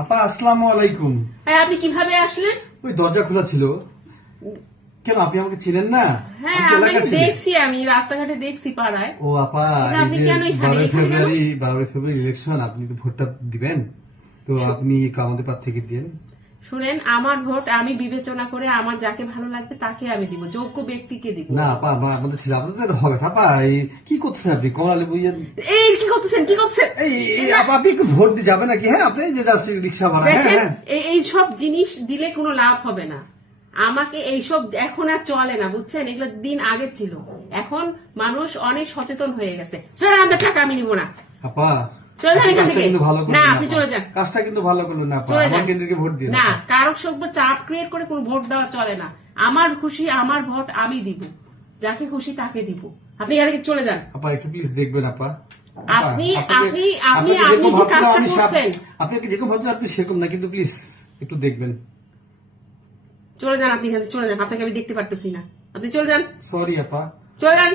আপা আসসালামু আলাইকুম। হ্যাঁ আপনি কীভাবে আসলেন? ওই দরজা খোলা ছিল। কেন আপনি আমাকে চিনেন না? হ্যাঁ আমি। দেখছি আমি রাস্তাঘাটে দেখছি পাড়ায়। ও আপা আপনি কেন এখানে? ফেব্রুয়ারি বারোই ফেব্রুয়ারি ইলেকশন আপনি তো ভোটটা দিবেন? তো আপনি আমাদের পার থেকে দিন। শুনেন আমার ভোট আমি বিবেচনা করে আমার যাকে ভালো লাগবে তাকে আমি দিব যোগ্য ব্যক্তিকে দিব। না আপা আমাদের ছিল আপনাদের হক আছে আপা এই কি করতেছেন আপনি? কমলা লেবু এই কি করতেছেন? কি করছেন? এই এই, আপা আপনি একটু ভোট দিয়ে যাবেন নাকি? হ্যাঁ আপনি যে যাচ্ছেন রিক্সা ভাড়া হ্যাঁ হ্যাঁ। এই এই সব জিনিস দিলে কোনো লাভ হবে না। আমাকে এইসব এখন আর চলে না বুঝছেন? এগুলো দিন আগে ছিল। এখন মানুষ অনেক সচেতন হয়ে গেছে। চলে আমরা টাকা আমি নিব না। আপা চলে যান আপনি এখান থেকে। কিন্তু ভালো করলেন না, না, আপনি চলে যান। কাজটা কিন্তু ভালো করলেন না আমার কেন্দ্রকে ভোট দিন না আপা। কারোর চাপ ক্রিয়েট করে কোনো ভোট দেওয়া চলে না। আমার খুশি আমার ভোট আমি দিব। যাকে খুশি তাকে দিব। আপনি এখান থেকে চলে যান। আপা একটু প্লিজ দেখবেন আপা। আপা, আপনি- আপনি- আপনি- আপনি যে কাজটা করছেন। আপনাকে যেরকম ভাবছিলাম আপনি সেরকম না কিন্তু প্লিজ একটু দেখবেন। চলে যান আপনি এখান থেকে চলে যান। আপনাকে আমি দেখতে পারতেছি না। আপনি চলে যান। সরি আপা। চলে যান।